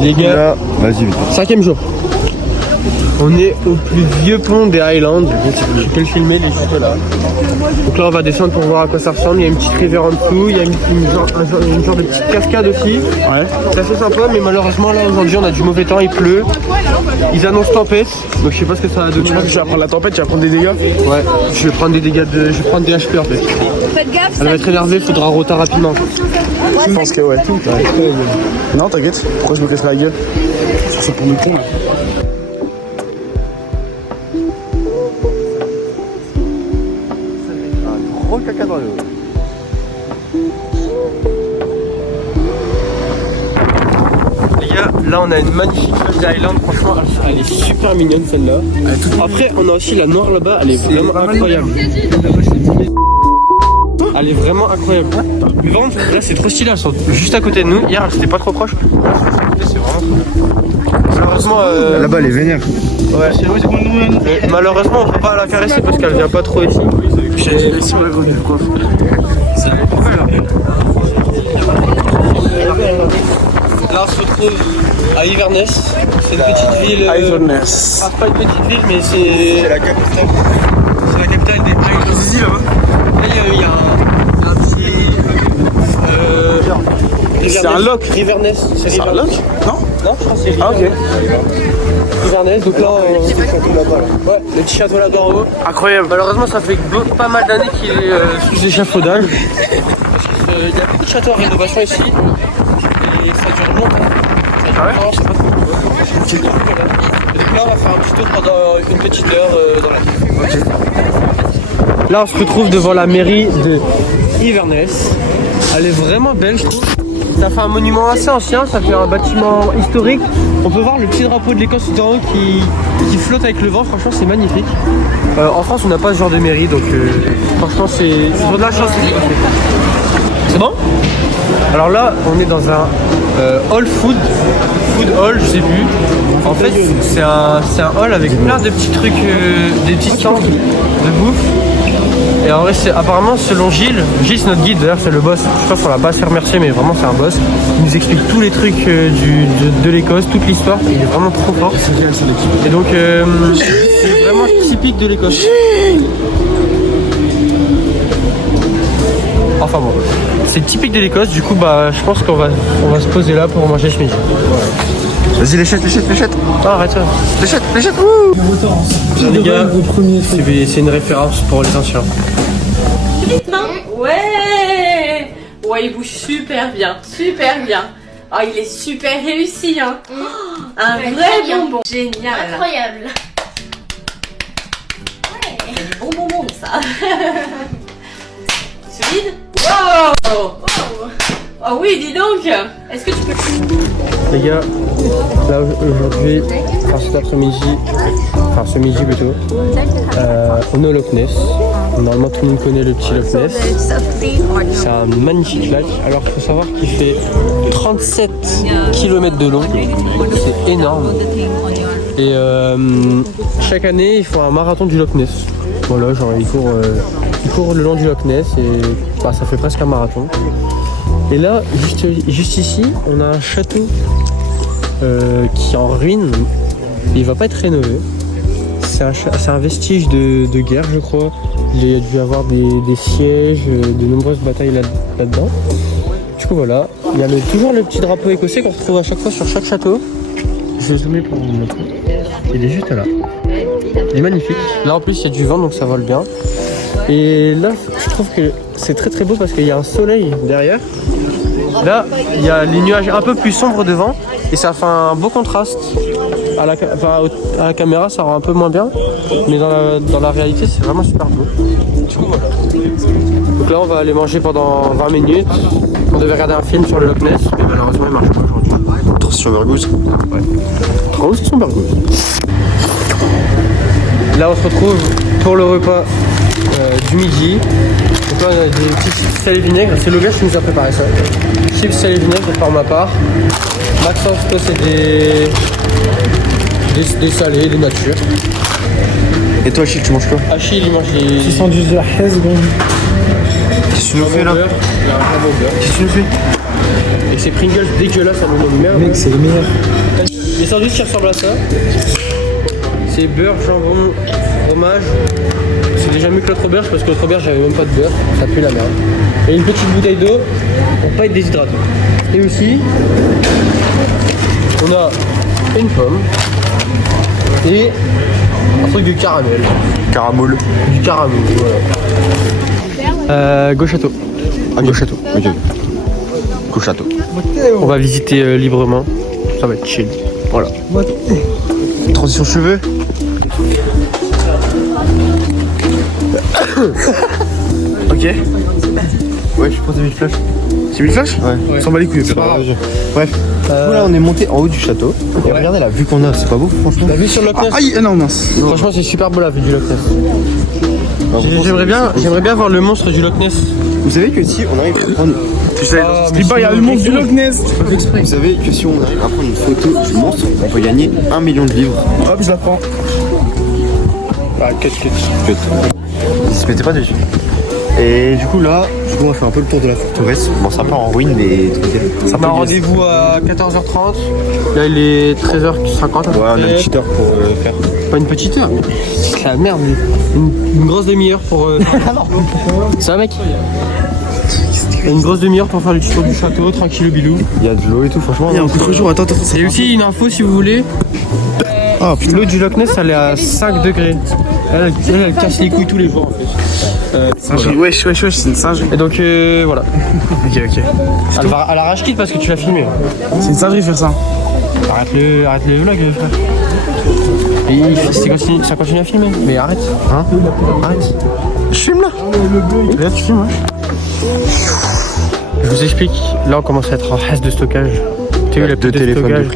Les gars, vas-y vite. 5e jour. On est au plus vieux pont des Highlands. Je peux le filmer, il est juste là. Donc là on va descendre pour voir à quoi ça ressemble. Il y a une petite rivière en dessous, il y a une genre de petite cascade aussi. Ouais. C'est assez sympa, mais malheureusement là aujourd'hui on a du mauvais temps, il pleut. Ils annoncent tempête, donc je sais pas ce que ça va donner. Tu penses que tu vas prendre la tempête, tu vas prendre des dégâts? Ouais, je vais prendre des dégâts je vais prendre des HP en fait. Faites gaffe. Elle va être énervée, il faudra rota rapidement. Je pense que ouais. Non, t'inquiète, pourquoi je me casserai la gueule? Sur ce pont de pont là. Gros caca dans l'eau. Les gars, là on a une magnifique feuille d'Highland, franchement elle est super mignonne celle-là. Après on a aussi la noire là-bas, elle est vraiment incroyable. Elle est vraiment incroyable. Le ventre, là c'est trop stylé, elles sont juste à côté de nous. Hier elles étaient pas trop proches. C'est vraiment cool. Malheureusement Là-bas elle est vénère. ouais. Malheureusement on peut pas la caresser parce qu'elle vient pas trop ici. Ici, ma grande coiffe. Là on se retrouve à Inverness, c'est une petite ville. Inverness. Pas une petite ville mais c'est la capitale. C'est la capitale des Highlands. Zizi là-bas. Là il y a un petit. C'est un loch. Inverness. C'est un loch? Non? Non, je crois que c'est Ah ok. Inverness, donc là ouais, le petit château là-bas en haut. Incroyable. Malheureusement ça fait pas mal d'années qu'il est sous échafaudage. Parce qu'il y a beaucoup de châteaux en rénovation ici. Et ça dure longtemps. Ah ouais? Je sais pas trop. Et donc là on va faire un petit tour pendant une petite heure dans la ville. Là on se retrouve devant la mairie de Inverness. Elle est vraiment belle je trouve. Ça fait un monument assez ancien, ça fait un bâtiment historique. On peut voir le petit drapeau de l'Écosse tout en haut qui flotte avec le vent, franchement c'est magnifique. En France on n'a pas ce genre de mairie donc franchement c'est de la chance. C'est bon? Alors là on est dans un hall food hall, je sais plus. En fait c'est un hall avec plein de petits trucs, des petits stands de bouffe. Et en vrai, apparemment, selon Gilles, c'est notre guide, d'ailleurs, c'est le boss. Je pense qu'on l'a pas assez remercié, mais vraiment, c'est un boss. Il nous explique tous les trucs de l'Écosse, toute l'histoire. Il est vraiment trop fort. Et donc, c'est vraiment typique de l'Écosse. Enfin bon, c'est typique de l'Écosse. Du coup, bah, je pense qu'on va se poser là pour manger ce midi. Vas-y léchette. Ah, arrête ça. Léchette, ouh. Les gars, c'est une référence pour les anciens. Ouais. Ouais, il bouge super bien. Oh, il est super réussi, hein. Un vrai bonbon. Génial. Incroyable. C'est du bon bonbon, ça. Solide. Wow. Oh oui, dis donc. Est-ce que tu peux... Les gars, là aujourd'hui, enfin cet après-midi, enfin ce midi plutôt, on est au Loch Ness. Normalement tout le monde connaît le petit Loch Ness. C'est un magnifique lac. Alors il faut savoir qu'il fait 37 km de long. C'est énorme. Et chaque année ils font un marathon du Loch Ness. Voilà, genre ils courent le long du Loch Ness et bah, ça fait presque un marathon. Et là, juste ici, on a un château qui est en ruine. Il va pas être rénové. C'est un vestige de guerre, je crois. Il y a dû y avoir des sièges, de nombreuses batailles là-dedans. Du coup, voilà. Il y a toujours le petit drapeau écossais qu'on retrouve à chaque fois sur chaque château. Je vais zoomer pour vous montrer. Il est juste là. Il est magnifique. Là, en plus, il y a du vent, donc ça vole bien. Et là, je trouve que c'est très très beau parce qu'il y a un soleil derrière. Là, il y a les nuages un peu plus sombres devant et ça fait un beau contraste. À la caméra, ça rend un peu moins bien, mais dans la réalité, c'est vraiment super beau. Du coup, voilà. Donc là, on va aller manger pendant 20 minutes. On devait regarder un film sur le Loch Ness, mais malheureusement, il marche pas aujourd'hui. Transition Burgos. Ouais. Transition Burgos. Là, on se retrouve pour le repas du midi. Donc là, on a des petits chips salé vinaigre. C'est Logash qui nous a préparé ça. Chips salé vinaigre par ma part. Maxence, toi, c'est des salés, des natures. Et toi, Achille, tu manges quoi? Achille, il mange des... 610 de la Hesse, bon. Qu'est-ce que tu nous fais là? Qu'est-ce que tu nous fais? Et ces Pringles dégueulasses à mon nom de merde. Mec, c'est les meilleurs. Les sandwichs qui ressemblent à ça. C'est beurre, jambon, fromage. C'est déjà mieux que l'autre auberge parce que l'autre auberge j'avais même pas de beurre. Ça pue la merde. Et une petite bouteille d'eau pour pas être déshydraté. Et aussi, on a une pomme et un truc de caramel. Caramoule. Du caramel, voilà. Go château. Ah, go château. Ok. Go château. On va visiter librement. Ça va être chill. Voilà. Transition cheveux. Ok. Ouais, je prends 1000 flashs. C'est 1000 flashs? Ouais. S'en bat les couilles. C'est pas grave. Bref. Du coup, là, on est monté en haut du château. Et regardez la vue qu'on a, c'est pas beau, franchement. La vue sur le Loch Ness. Aïe, non, mince. Franchement, c'est super beau la vue du Loch Ness. J'aimerais bien voir le monstre du Loch Ness. Vous savez que si on arrive à prendre... Tu sais, Ah, dis pas, il y a le monstre du Loch Ness. Vous savez que si on arrive à prendre une photo du monstre, on peut gagner 1 million de livres. Hop, je la prends. Bah, cut. Ils se mettaient pas dessus. Et du coup là, on va faire un peu le tour de la forteresse. Bon, ça part en ruine des trucs. On a un rendez-vous à 14h30. Là, il est 13h50. Ouais, on a une petite heure pour faire. Pas une petite heure, mais c'est la merde. Une grosse demi-heure pour. Ça va, mec? Une grosse demi-heure pour faire le tour du château, tranquille bilou. Il y a de l'eau et tout, franchement. Il y a un contre-jour, attends. Et aussi une info si vous voulez. Ah putain. L'eau du Loch Ness elle est à 5 degrés. Elle casse les couilles tous les jours en fait. Singerie. Wesh, c'est une singerie. Et donc voilà. Ok. Elle va à la rage quitte parce que tu l'as filmé. C'est une singerie faire ça. Arrête le vlog frère. Et ça continue à filmer. Mais arrête. Hein? Arrête. Je filme là. Regarde, tu filmes, ouais. Je vous explique. Là on commence à être en hasse de stockage. Théo il a plus de stockage.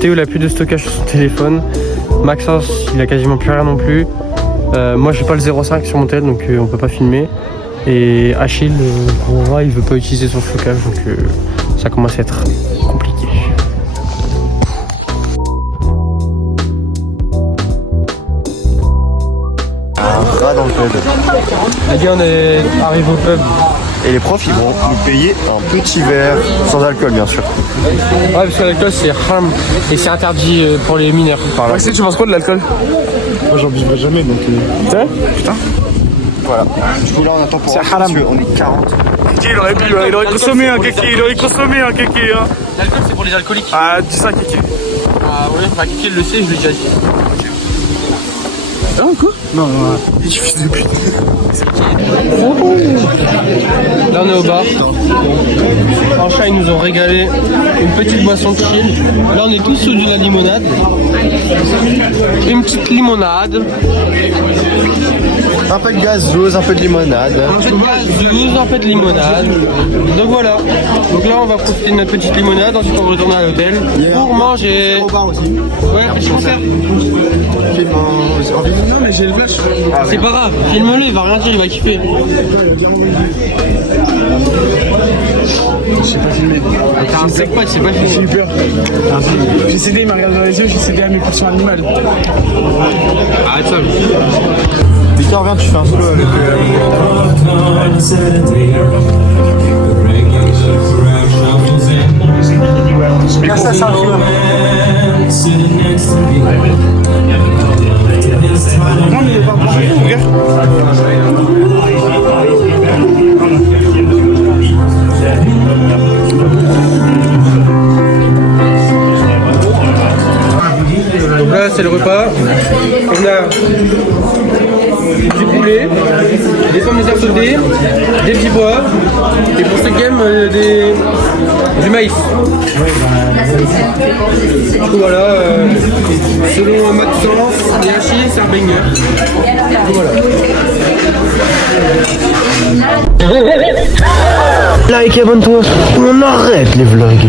Théo il a plus de stockage sur son téléphone. Maxence il a quasiment plus rien non plus. Moi j'ai pas le 0,5 sur mon tel donc on peut pas filmer. Et Achille pour moi il veut pas utiliser son stockage donc ça commence à être compliqué. Un rat dans le pub. Les gars on est arrivé au pub. Et les profs ils vont nous payer un petit verre sans alcool bien sûr. Ouais parce que l'alcool c'est haram et c'est interdit pour les mineurs par là. Maxime, tu penses quoi de l'alcool? Moi j'en buvrai jamais donc. Putain. Voilà. Du coup là on attend pour C'est rentrer, haram. parce qu'on est 40. Kiki, il aurait consommé un kiki, L'alcool c'est pour les alcooliques. Ah, dis ça, kiki. Ah ouais, bah Kiki le sait, je l'ai déjà dit. Ah, quoi? Non, je suis fils de pute. Là on est au bar. Franchement ils nous ont régalé une petite boisson chill. Là on est tous sous de la limonade. Une petite limonade. Un peu de gazeuse, un peu de limonade. Un peu de gazeuse, un peu de limonade. Donc voilà. Donc là on va profiter de notre petite limonade, ensuite on va retourner à l'hôtel pour manger. Au bar aussi. Ouais, je préfère. Non, mais j'ai le flash. C'est pas grave, filme-le, il va rien dire, il va kiffer. J'ai pas filmé. T'as un sec pote, c'est pas J'ai filmé. eu peur. J'ai cédé, il m'a regardé dans les yeux, j'ai cédé à mes pulsions animales. Arrête ça. Dès qu'il revient, tu fais un solo avec Merci à ça, Non, mais il est pas bon, regarde. Donc là c'est le repas. On a du poulet, des pommes de terre sautées, des petits pois et pour ce game du maïs. Du coup voilà, selon Maxence et Achille c'est un banger. Du coup, voilà. Like et abonne-toi, on arrête les vlogs.